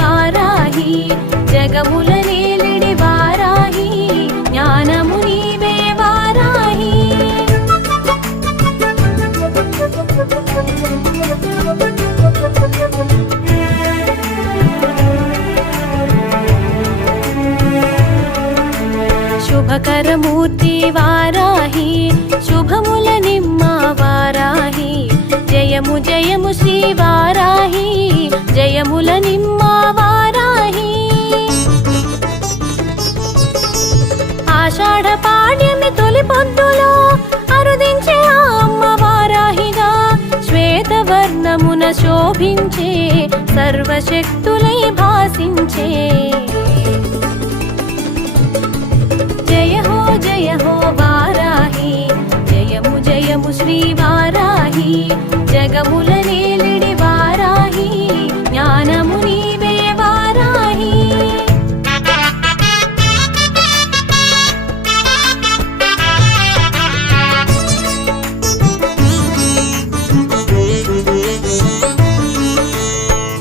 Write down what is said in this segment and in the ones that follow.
వారాహి జగముల నేలిడి వారాహి జ్ఞానము నీవే వారాహి శుభకరమూర్తి వారాహి శుభముల నిమ్మ వారాహి జయము జయము శ్రీ వారాహి జయముల నిమ్మ వారాహి ఆషాఢ పాడ్యమి తొలి పొద్దులో అరుదించే ఆ అమ్మ వారాహిగా శ్వేతవర్ణమున శోభించే సర్వశక్తులై భాసించే జయ హో వారాహి జయము జయము శ్రీ వారాహి జగముల నేలిడి వారాహి జ్ఞానము నీవే వారాహి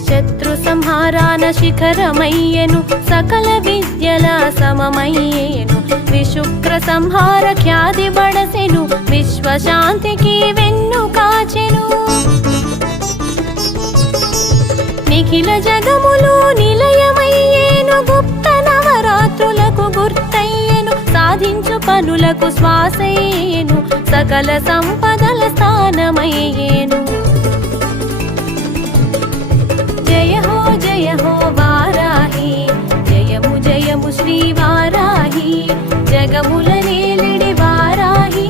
శత్రు సంహారాన శిఖరమయ్యెను సకల విద్యల సమమయ్యేను విశుక్ర సంహార ఖ్యాతి బడసెను విశ్వశాంతికి వెన్ను కాచెను నిఖిల జగములు నిలయమయ్యేను గుప్త నవరాత్రులకు గుర్తయ్యేను సాధించు పనులకు శ్వాసయ్యేను సకల సంపదల స్థానమయ్యేను జయ హో వారాహి జయము జయము శ్రీ వారాహి జగముల నేలిడి వారాహి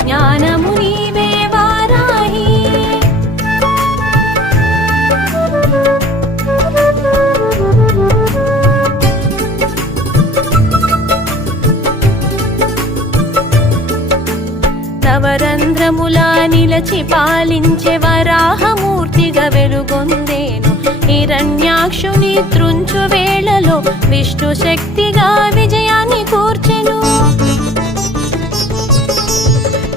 జ్ఞానము నీవే వారాహి నవరంధ్రములా నిలచి పాలించే వరాహమూర్తిగా వెలుగొందేను హిరణ్యాక్షుని త్రుంచు వేళలో విష్ణు శక్తిగా విజయాన్ని కూర్చెను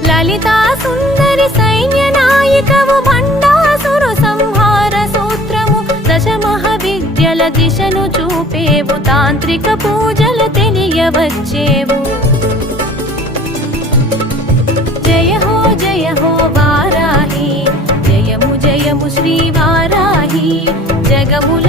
లలితా సుందరి సైన్య నాయికవు భండాసురు సంహార సూత్రము దశమహ విద్యల దిశను చూపేవు తాంత్రిక పూజలు తెలియవచ్చేవు జయ హో వారాహి జయము జయము శ్రీ వారాహి జగముల